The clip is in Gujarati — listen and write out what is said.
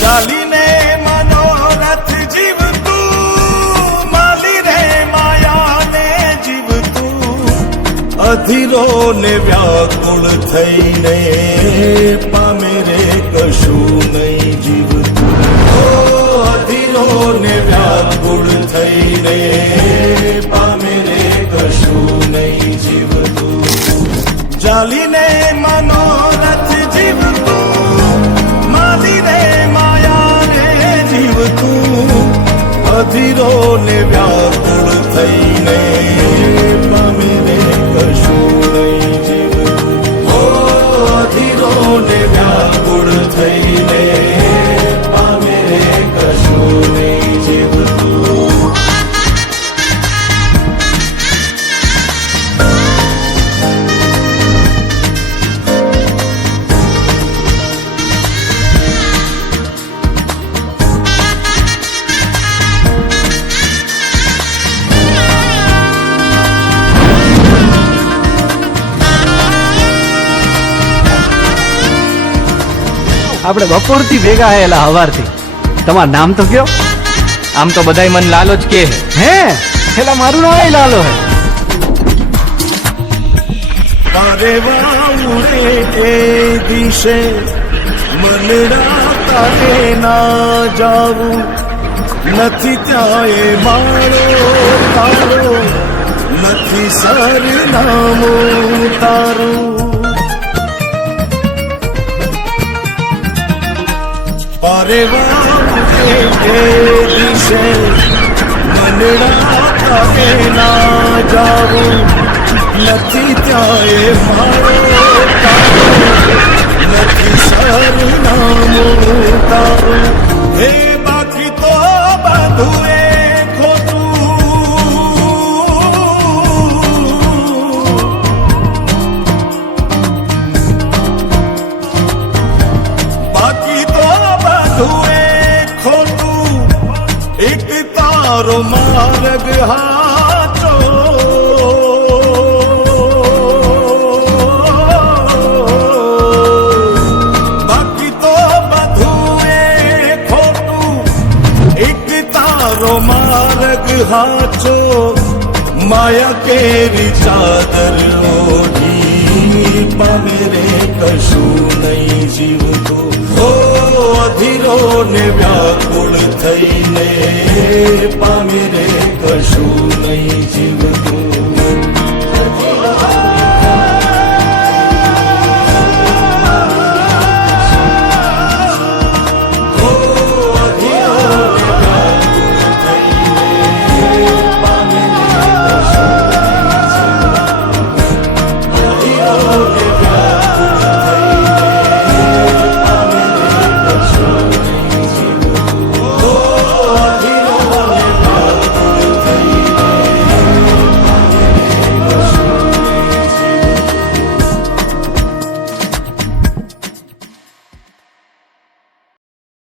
ચાલીને મનોરથ જીવતું માલી રે માયાને જીવતું અધીરો ને વ્યાકુળ થઈને પામે રે કશું નહીં જીવતું અધીરો ને વ્યાકુળ થઈને પામે રે કશું નહીં જીવતું ચાલીને મનોરથ જીવતું માલી રે અધીરો ને વ્યાકુળ થઈને પામે રે કશું નહીં જીવતું અધીરો ને વ્યાકુળ થઈને પામે રે કશું નહીં જીવતું આપણે બપોરથી ભેગા આયેલા હવારથી. તમારું નામ તો કયો? આમ તો બધાય મન લાલો જ કે હે પેલા મારું નામ લાલો હે. મારે વાઉરે એ દિશે મનડા તારે ના જાવું નથી ત્યાં એ મારો તારો નથી સરનામું તારું પારે વાઉરે એ દિશે મનડા તારે ના જાવું નથી ત્યાં એ મારો તારો નથી સરનામું તારું હે બાકી તો બધું એ બાકી તો બધું એ ખોટું એક તારો માર્ગ હાચો બાકી તો બધું એ ખોટું એક તારો માર્ગ હાચો માયા કેરી ચાદર ઓઢી પામે રે કશું નહીં જીવતું અધીરો ને વ્યાકુળ થઈને પામે રે કશું નહીં જીવ